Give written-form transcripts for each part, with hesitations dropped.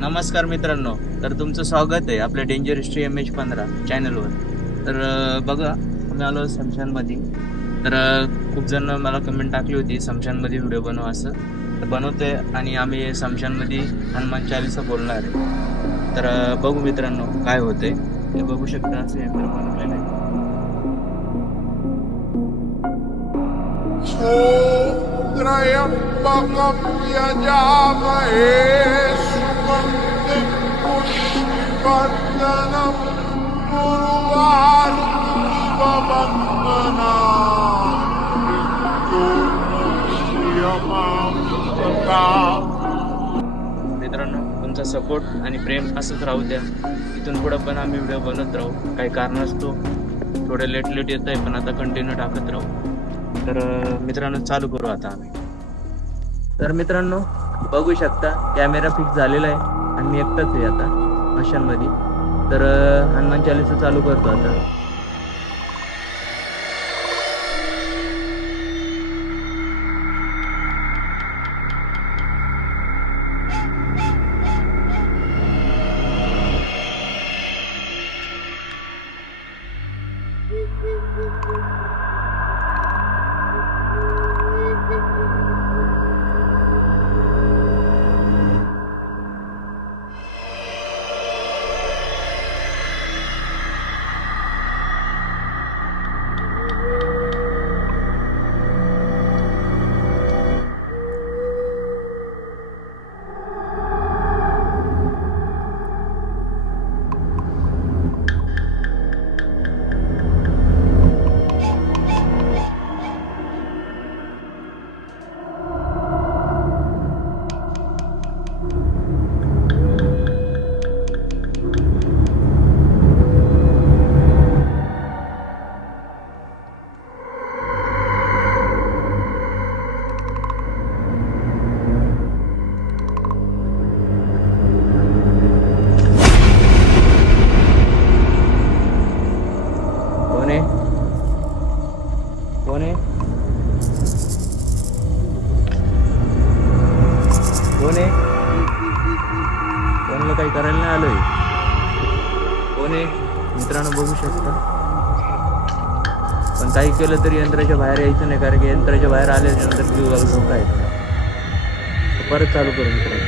नमस्कार मित्रांनो. तर तुमचं स्वागत आहे आपल्या डेंजर हिस्ट्री MH15 चॅनलवर. तर बघा, आम्ही आलो स्मशानमध्ये. तर खूप जण मला कमेंट टाकली होती स्मशानमध्ये व्हिडिओ बनव असं. तर बनवतोय आणि आम्ही स्मशानमध्ये हनुमान चालीसा बोलणार आहे. तर बघू मित्रांनो काय होतंय ते बघू शकता. असं यंत्र बनवलेलं आहे. त्र्यंबकं यजामहे सुगन्धिं पुष्टिवर्धनं उर्वारुकवन्दनात् मृत्युर्मुक्षीयमामृतात्. मित्रांनो, तुमचा सपोर्ट आणि प्रेम असंच राहू द्या. इथून पुढे पण आम्ही व्हिडिओ बनत राहू. काही कारणास्तव थोडं लेट येत आहे, पण आता कंटिन्यू टाकत राहू. तर मित्रांनो, चालू करू आता आम्ही. तर मित्रांनो, बघू शकता कॅमेरा फिक्स झालेला आहे आणि मी एकटाच आहे आता मशानमध्ये. तर हनुमान चालीसा चालू करतो आता. कोण आहे? कोण आहे? कोण आहे? कोणाला काही करायला नाही आलोय. कोण आहे? मित्रांनो, बघू शकता. पण काही केलं तरी यंत्राच्या बाहेर यायचं नाही, कारण की यंत्राच्या बाहेर आल्यानंतर जीवाला धोका आहे. परत चालू करू मित्रांनो.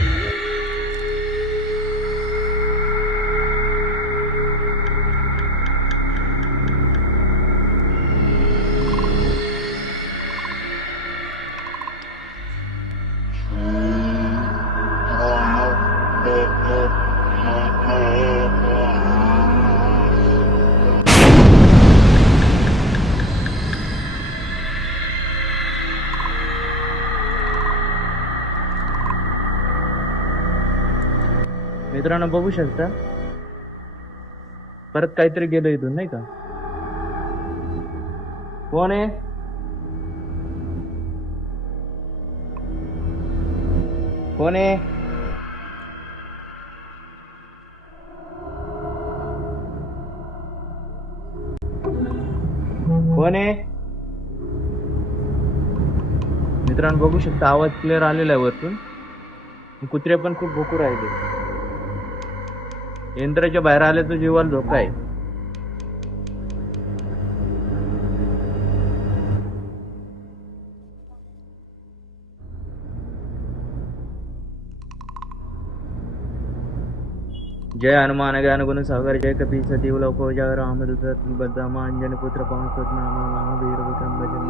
मित्रांनो, बघू शकता परत काहीतरी गेलं इथून, नाही का? कोण आहे? कोण आहे? कोण आहे? मित्रांनो, बघू शकता आवाज क्लिअर आलेला आहे वरतून. कुत्रे पण खूप भुकू राहिले. यंत्राच्या बाहेर आले तर जीवाला धोका आहे. जय हनुमान ज्ञान गुण सागर जय कपी सतीव लवको जय रामदूत बद्धामा अंजन पुत्र पवन सुत नाम महावीर विक्रम भजन.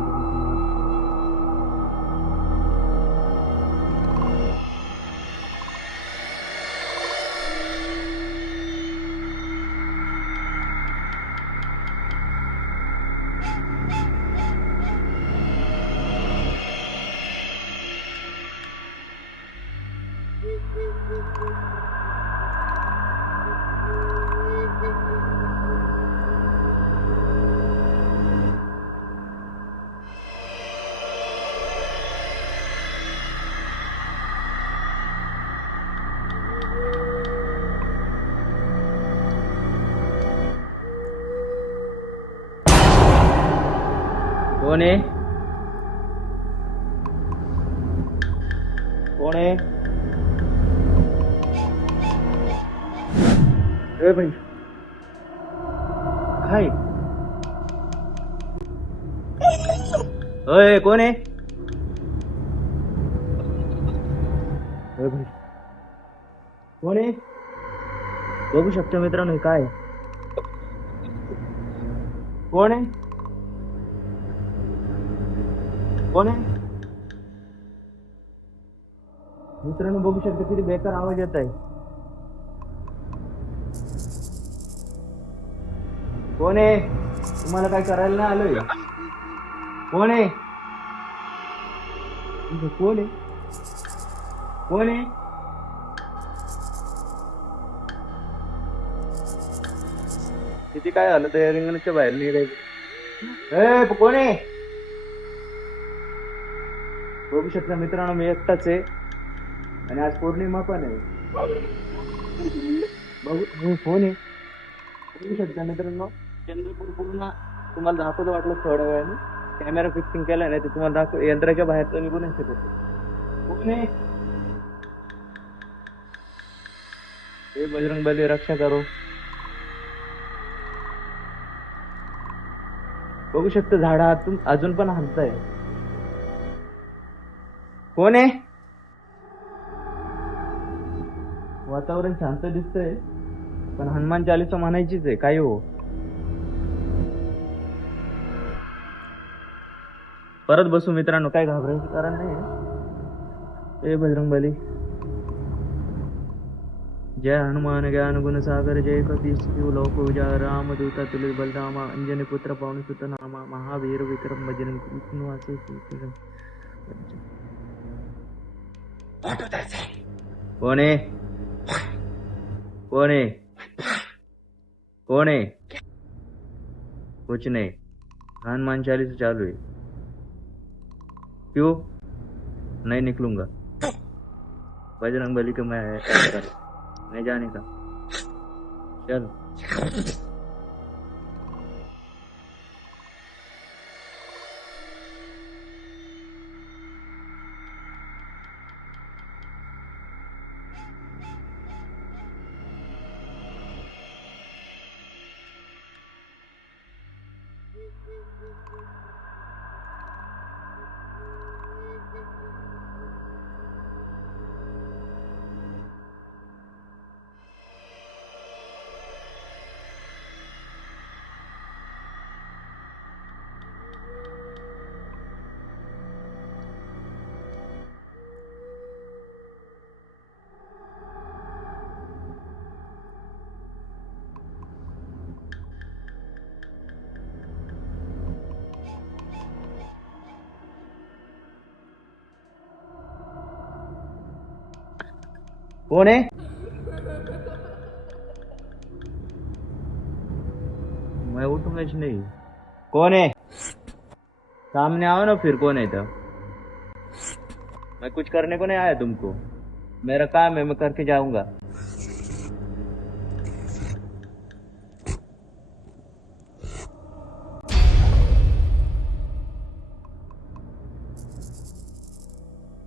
कोण आहे? कोण आहे? ए भाई काय अय कोण आहे ए भाई कोण आहे बघू शकता मित्रांनो हे काय कोण आहे कोण आहे मित्रांनो बघू शकता किती बेकार आवाज येत आहे कोण आहे तुम्हाला काय करायला नाही आलोय कोण आहे कोण आहे कोण आहे किती काय झालं तर रिंगणाच्या बाहेर निघायचं कोण आहे बघू शकता मित्रांनो मी एकटाच आहे आणि आज पौर्णिमा पण आहे बघू फोन आहे बघू शकता मित्रांनो चंद्रपूर पूर्ण तुम्हाला दाखवतो वाटलं थोड्या वेळाने कॅमेरा फिक्सिंग केला नाही तर तुम्हाला दाखव यंत्राच्या बाहेर तर निघू नाही शकत कोण आहे हे बजरंगबली रक्षा करो बघू शकता झाडा आतून अजून पण हलताय कोण आहे वातावरण शांत दिसतंय पण हनुमान चालीसा म्हणायचीच आहे काय हो परत बसू मित्रांनो काय घाबरायचं कारण नाही ए बजरंगबली जय हनुमान ज्ञान गुण सागर जय कपीस लोक पूजा राम दूता तुलित बलरामा अंजनी पुत्र पवन सुत नामा महावीर विक्रम बजरंग विष्णु असे कोण आहे कौन है कौन है कुछ नहीं हनुमान चालीसा चालू है क्यों नहीं निकलूंगा बजरंग बली को मैं जाने का चल कौन है मैं उठूंगा नहीं कौन है सामने आओ ना फिर कौन है तो मैं कुछ करने को नहीं आया तुमको मेरा काम है मैं करके जाऊंगा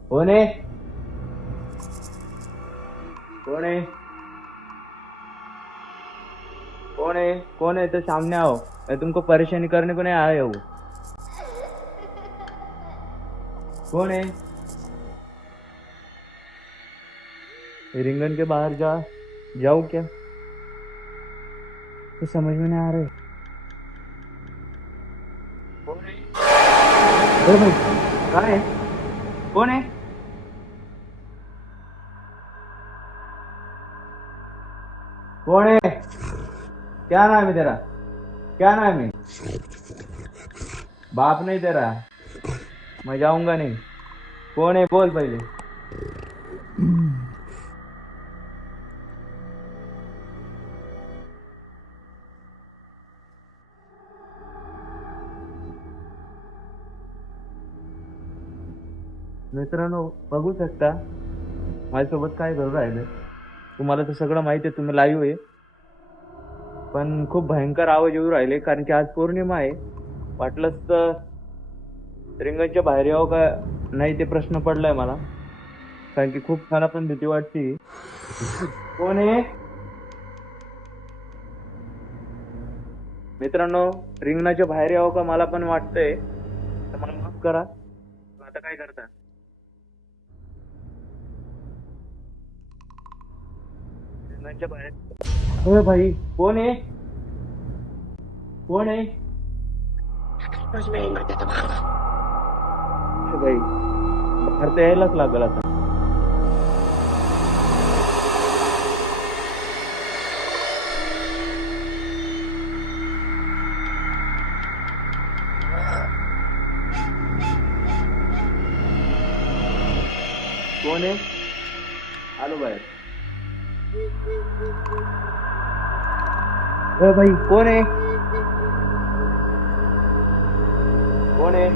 कौन है कौन है कौन है कौन है तो सामने आओ मैं तुमको परेशानी करने को नहीं आया हूँ कौन है रिंगन के बाहर जाओ क्या तो समझ में नहीं आ रहे कौन है भाई कहाँ है कौन है कौन है क्या नाम है तेरा क्या नाम है बाप नहीं तेरा मैं जाऊंगा नहीं कौन है बोल पहले मित्रांनो बघू शकता माझ्यासोबत काय घडून राहिलं तुम्हाला तर सगळं माहिती आहे तुम्ही लाईव्ह आहे पण खूप भयंकर आवाज येऊ राहिले कारण की आज पौर्णिमा आहे वाटलंच तर रिंगणच्या बाहेर यावं का नाही ते प्रश्न पडलाय मला कारण की खूप मला पण भीती वाटते कोण आहे मित्रांनो, रिंगणाच्या बाहेर यावं का मला पण वाटतंय, तर मला माफ करा. आता काय करता? रिंगणाच्या बाहेर. अरे भाई, कोण आहे? कोण आहे? अरे भाई, बाहेर तर यायलाच लागल आता. कोण आहे? आलो बाहेर. अरे भाई, कोण आहे? कोण आहे?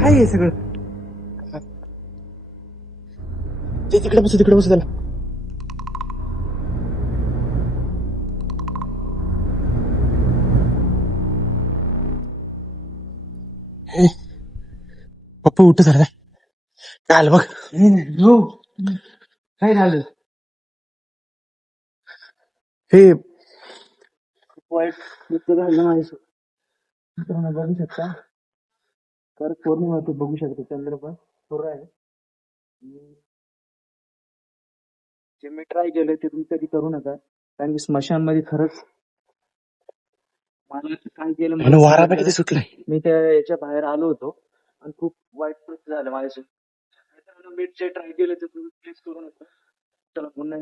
काय आहे सगळं? ते तिकडे बसू त्याला. पप्पू उठ झालं काय आलं बघ. काय झालं? हे वाईट नृत्य झालं माझ्यासोबत. मित्रांनो बघू शकता, तर पौर्णिमा तू बघू शकता, चंद्र पण थोडं आहे. जे मी ट्राय केलं ते तुम्ही कधी करू नका, कारण की स्मशानमध्ये खरंच मला काय केलं आणि मला वारा समजलं. किती सुटलाय. मी त्या याच्या बाहेर आलो होतो आणि खूप वाईट नृत्य झालं माझ्यासोबत. मित्रांनो, मी जे ट्राय केलं ते तुम्ही प्लीज करू नका. चला पुन्हा